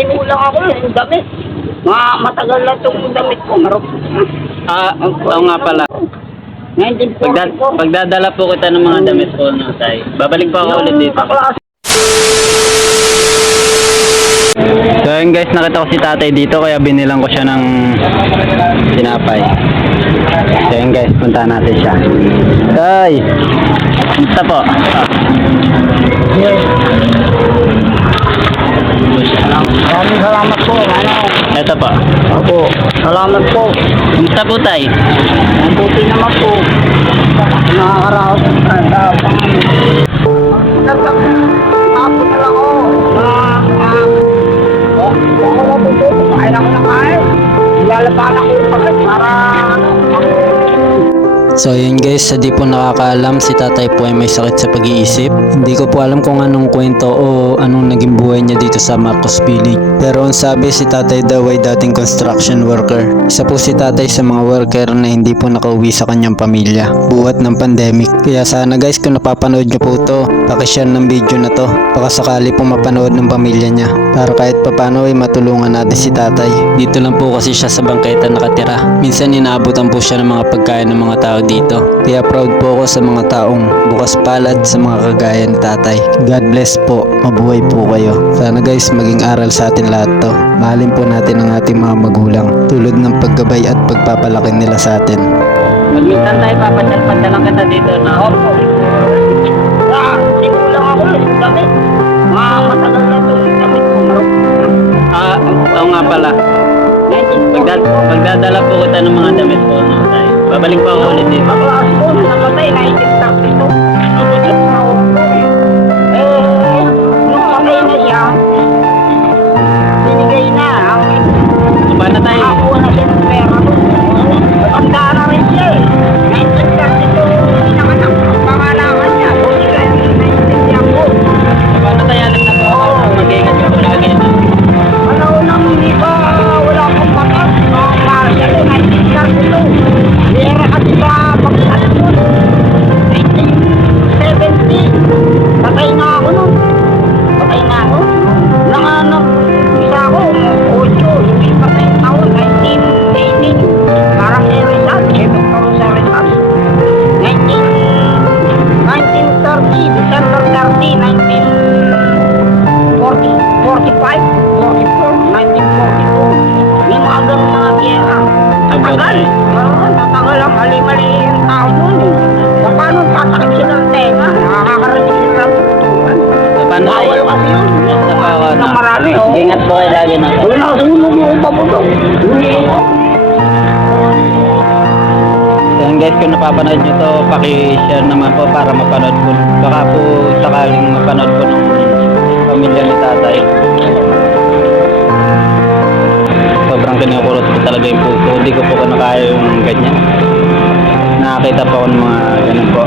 sinulang ako yung damit. Matagal na itong damit ko. Oo nga pala. 1944. Pagdadala po kita ng mga damit po, no, tay. Babalik po ako ulit dito. So yun guys, nakita ko si tatay dito kaya binilang ko siya ng tinapay. So yun guys, punta natin siya. Tay! Basta po. Maraming salamat po. Ito po. Ako, salamat po. Basta po tay. Mabuti naman po. Nakakaraos ang kanta. Tapos na lang ako. Ako na po po. Kain ako na kain. Lalaban ako para So yun guys, sa di po nakakaalam, si tatay po ay may sakit sa pag-iisip. Hindi ko po alam kung anong kwento o anong naging buhay niya dito sa Marcos Village. Pero ang sabi, si tatay daw ay dating construction worker. Isa po si tatay sa mga worker na hindi po nakauwi sa kanyang pamilya buhat ng pandemic. Kaya sana guys, kung napapanood niyo po to, pakishare ng video na to. Baka sakali po mapanood ng pamilya niya. Para kahit papano ay matulungan natin si tatay. Dito lang po kasi siya sa bangketa nakatira. Minsan inaabutan po siya ng mga pagkain ng mga tao dito. Kaya proud po ako sa mga taong bukas palad sa mga kagaya ni tatay. God bless po. Mabuhay po kayo. Sana guys maging aral sa atin lahat to. Mahalin po natin ang ating mga magulang. Tulad ng paggabay at pagpapalaki nila sa atin. Magminsan tayo, papadal-padalang kita dito, no? Opo. Sinulang ako yung damit. Matagal na itong damit ko. Oo nga pala. Pagdadala po kita ng mga damit po, no, tay. Babalik po ako ulit dito. Baklas ko, namatay, 1932. Tinigil na ako. Nung patay na siya, binigay na. Paano tayo? Nakakuha na siya ng pera doon. Matanda na rin siya eh. 1932, pinanganak ang pangalaman niya. Buti ka, naintindihan ko. Paano tayo alam na po ako? Mag-iingat ko po lagi, no? Ano nang hindi pa wala akong batas. Marshal eh, 1932. Lera kasi sa pagkakas mo. 1970. Patay na ako nun. Patay na ako. Nang isa ako, 8. Hindi patay na ako. 1918. Parang si Rizal. Siyempre ko sa Rizal. 1930. December 30. 1945. 1944. May mga ganun mga giyera. Tagal. Tagal lang. Mali-mali yung tao dun eh. Paano tatakip sila ng tenga? Nakakarating sila ng putukan. Paano tayo? Bawal kasi yun. Nang marami oh. Ingat po kayo lagi, no? Wala sunog yung paputok. So yun guys, kung napapanood nyo to, paki-share naman po para mapanood po. Baka po sakaling mapanood po ng pamilya ni tatay. Sobrang kinukurot ko talaga yung puso. Hindi ko po kinakaya yung ganyan. Nakakita po ako ng mga ganun po.